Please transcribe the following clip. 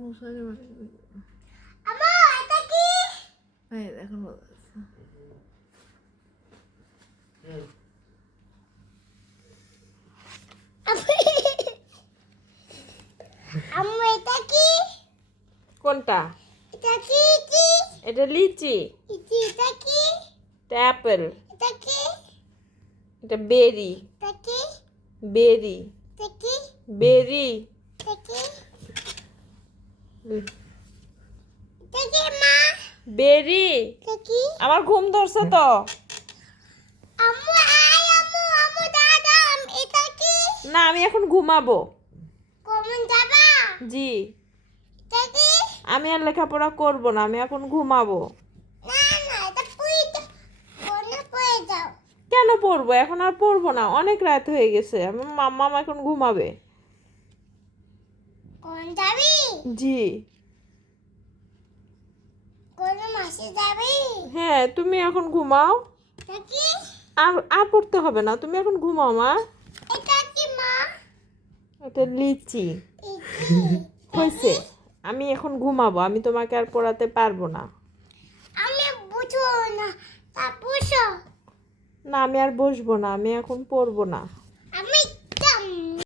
মশারি আমা এটা কি? এই দেখো বোঝা যাচ্ছে। আম্মু এটা কি? কোনটা? এটা কি কি? এটা লিচি, এটা কি? এটা অ্যাপেল, এটা কি? এটা বেরি, এটা কি? বেরি, এটা কি? বেরি। এটা কি? এটা কি মা? বেরি। এটা কি? আমার ঘুম ধরছে তো। আম্মু আম্মু দাদা এটা কি? না, আমি এখন ঘুমাবো। কমন যাবা? জি, এটা কি? আমি আর লেখাপড়া করব না, আমি এখন ঘুমাবো। না না এটা পুই কোনে পড়ে যাও। কেন পড়বো? এখন আর পড়বো না, অনেক রাত হয়ে গেছে। আমার মাম্মা এখন ঘুমাবে। কোন যাবি? জি। কোন মাসে যাবি? হ্যাঁ, তুমি এখন ঘুমাও। এটা কি? আর আর পড়তে হবে না, তুমি এখন ঘুমাও মা। এটা কি মা? এটা লিচি হয়েছে। আমি এখন ঘুমাবো, আমি তোমাকে আর পড়াতে পারবো না। আমি বুঝো না তা বুঝো। না, আমি আর বসবো না, আমি এখন পড়বো না।